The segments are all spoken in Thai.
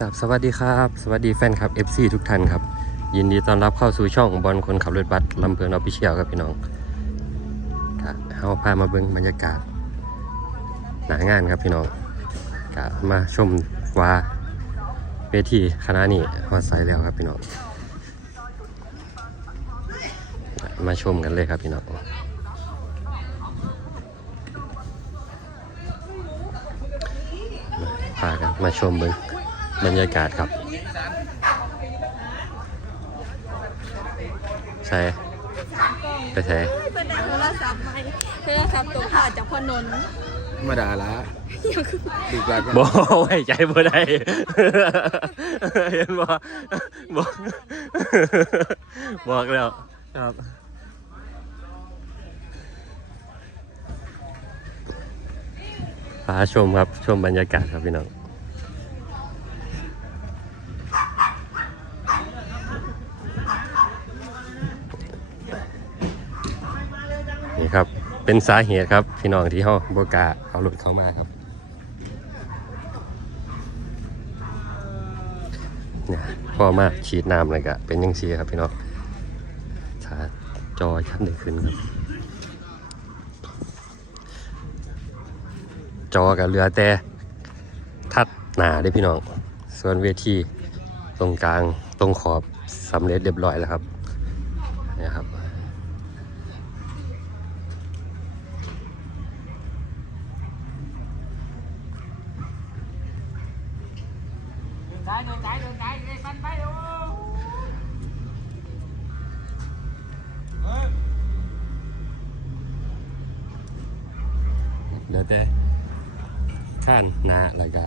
กับสวัสดีครับ สวัสดีแฟนคลับ FC ทุกท่านครับ ยินดีต้อนรับเข้าสู่ช่องบอลคนขับรถบัสลำเพลินออฟฟิเชียลครับพี่น้องครับเฮาพามาเบิ่งบรรยากาศหนางานครับพี่น้องกะมาชมว่าเวทีคณะนี้ฮอดไซแล้วครับพี่น้องมาชมกันเลยครับพี่น้องพากันมาชมเบิ่ง บรรยากาศครับ ใช่ไปใช่เพื่อนได้โทรศัพท์ไหมโทรศัพท์ตัวขาดจากพอนนท์ธรรมดาละดูกลายเป็นบ่ไว้ใจบ่ได้เห็นบ่บอกบอกแล้วครับพาชมครับ ชมบรรยากาศครับพี่น้องนี่ครับ เป็นสาเหตุครับ พี่น้องที่เขาบกาเอารถเข้ามาครับเนี่ยพ่อมากฉีดน้ำเลยก็เป็นยังซีครับพี่น้องชาจอชั้นได้ขึ้นครับ จอกับเรือแต่ทัดหนาได้พี่น้อง ส่วนเวทีตรงกลางตรงขอบสำเร็จเรียบร้อยแล้วครับเนี่ยครับ เดี๋ยว แต่ข้านหนาแล้วก็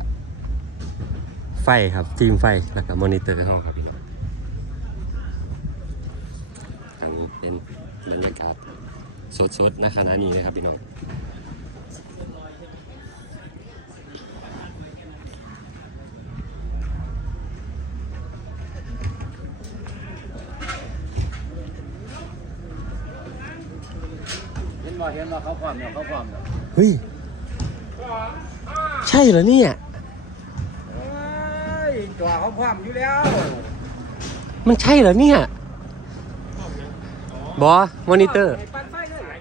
ไฟครับทีมไฟแล้วก็มอนิเตอร์ห้องครับพี่น้องอันนี้เป็นบรรยากาศสดๆนะขณะนี้นะครับพี่น้องเห็นบ่เห็นบ่เขาพร้อมเนี่ยเขาพร้อมเนี่ยเฮ้ย ใช่เหรอเนี่ยเอ้ยตัวเขาพร้อมอยู่แล้ว มันใช่เหรอเนี่ยบอมอนิเตอร์ปั่นไฟเลย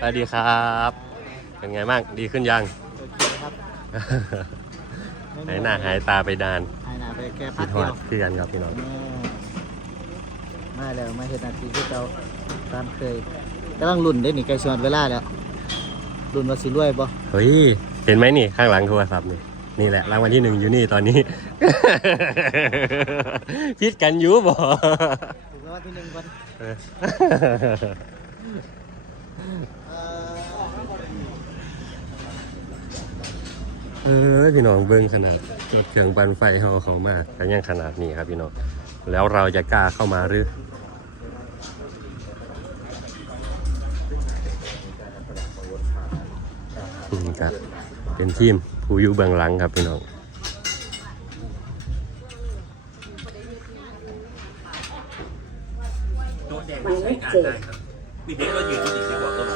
สวัสดีครับ เป็นไงบ้าง ดีขึ้นยังครับหายหน้าหายตาไปดานให้นาไปแก้พัคิดดฮเดีอยวดคือกันครับพี่น้องมาแล้วมาเห็นนาทีที่เราตามเคย กำลังรุ่นได้หนิใกล้ชวนเวลาแล้วรุ่นว่าสิรวยบ่เฮ้ย เห็นไหมนี่ข้างหลังโทรศัพท์นี่ นี่แหละรางวัลที่หนึ่งอยู่นี่ตอนนี้ พิดกันอยู่บ่ถูกรางวัลที่หนึ่งคนเออเออพี่น้องเบิ้งขนาดจุดเครื่องปั่นไฟเขาเขามากันยังขนาดนี้ครับพี่น้องแล้วเราจะกล้าเข้ามาหรือ อืมครับเป็นทีมผู้อยู่เบื้องหลังครับพี่น้องหมายเลขเจ็ดนี่เด็กเรายืนอยู่ดีกว่าต้น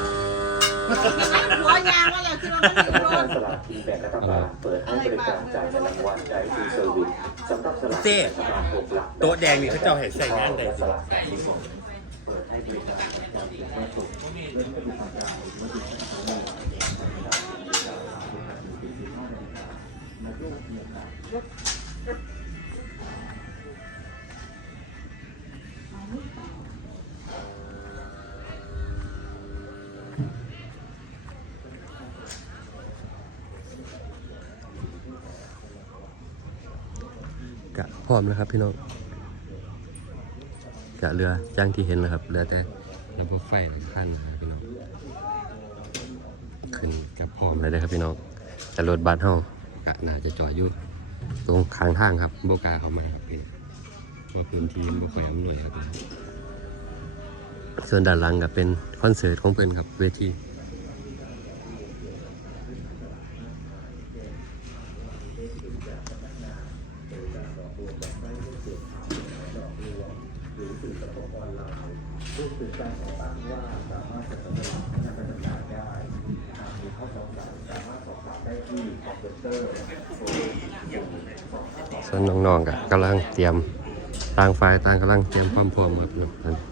หัวยางว่าเราคิดว่ามันเป็นรถสลากกินแบ่งรัฐบาลเปิดให้บริการจ่ายเงินรางวัลใจฟรีเซอร์วิสสำหรับสลากเต้รัฐบาลหกหลักโต๊ะแดงนี่เขาเจ้าเห็นใส่งานใดสสิลากที่หกเปิดให้บริการจากที่ประสงค์เริ่มปฏิบัติการเมื่อวัน ร้อมแล้วครับ พี่น้องกะเรือจ้างที่เห็นแล้วครับเรือแต่ระบบไฟขั้นนะครับพี่น้องขึ้นกะพร้อมเลยนะครับพี่น้องแต่รถบัสเฮากะน่าจะจอดอยู่ตรงข้างทางครับโบกล้าเข้ามาครับพี่เพราะพื้นที่บ่ค่อยอำนวยครับพี่ส่วนด้านหลังก็เป็นคอนเสิร์ตของเพิ่นครับเวที สส่วนน้องๆก็กำลังเตรียมต่างฝ่ายต่างกำลังเตรียมความพร้อมครับพี่น้องครับ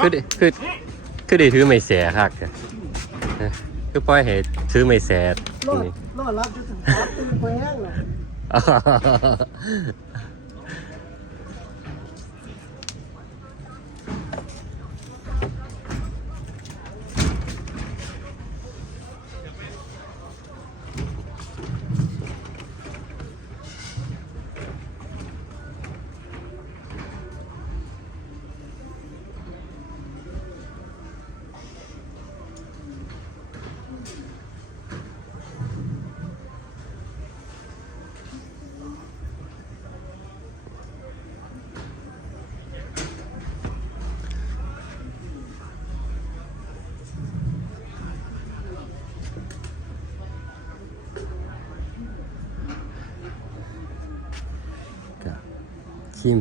คือได้คือคือได้ถือไม่แสคักอะนะ คือปล่อยให้ถือไม่แสนี่ รอดรับจะถึงครับตื่นไปแห้งเลย ทีม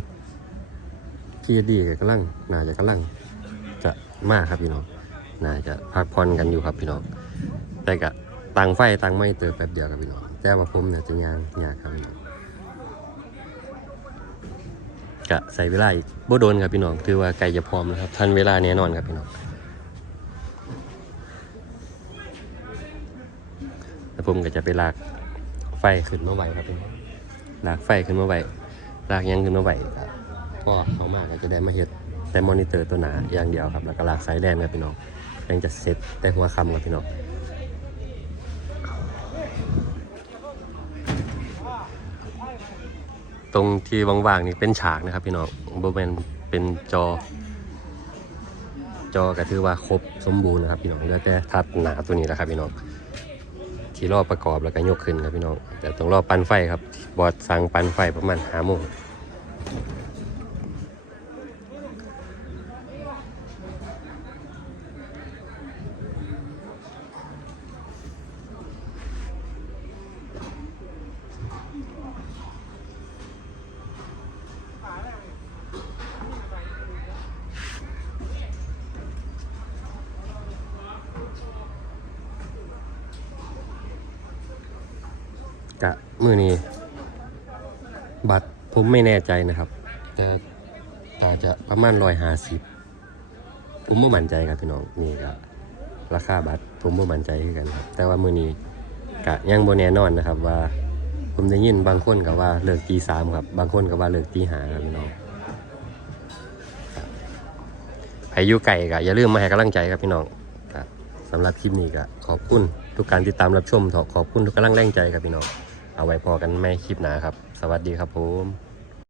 พีดีก็กำลังน่าจะกำลัง จะมากครับพี่น้องน่าจะพักผ่อนกันอยู่ครับพี่น้อง แต่ก็ต่างไฟต่างไม่เติมแป๊บเดียวครับพี่น้อง แต่ว่าผมเนี่ยจะยางยากครับพี่น้องก็ใส่เวลาอีกบ่โดนครับพี่น้อง ถือว่าไกลจะพร้อมแล้วครับทันเวลาแน่นอนครับพี่น้องแล้วผมก็จะไปลากไฟขึ้นมาไว้ครับพี่น้องลากไฟขึ้นมาไว้ ลากหยังขึ้นมาไว้ครับพ่อเขามากก็จะได้มาเฮ็ดแต่มอนิเตอร์ตัวหนาอย่างเดียวครับ แล้วก็ลากสายแดนครับพี่น้องยังจะเสร็จแต่หัวคำครับพี่น้องตรงที่ว่างๆนี่เป็นฉากนะครับพี่น้องโบแมนเป็นจอ จอก็ถือว่าครบสมบูรณ์นะครับพี่น้องเหลือแต่ทัดหนาตัวนี้แหละครับพี่น้อง ที่รอประกอบแล้วก็ยกขึ้นครับพี่น้อง แต่ต้องรอปันไฟครับ บอดสั่งปันไฟประมาณห้าโมงกะ มือนี้ บัตรผมไม่แน่ใจนะครับ แต่อาจจะประมาณร้อยห้าสิบผมไม่มั่นใจครับพี่น้องนี่ก็ราคาบัตรผมไม่มั่นใจคือกันครับ แต่ว่ามือนี้กะยังโบแน่นอนนะครับ ว่า ผมได้ยินบางคนกับว่าเลิกตีสามครับ บางคนกับว่าเลิกตีห้าครับพี่น้องครับใครอยู่ไก่ก็อย่าลืมมาให้กำลังใจครับพี่น้องสำหรับคลิปนี้ก็ขอบคุณทุกการติดตามรับชมขอบคุณทุกกำลังแรงใจครับพี่น้อง เอาไว้พอกันไม่คลิปหนาครับ สวัสดีครับผม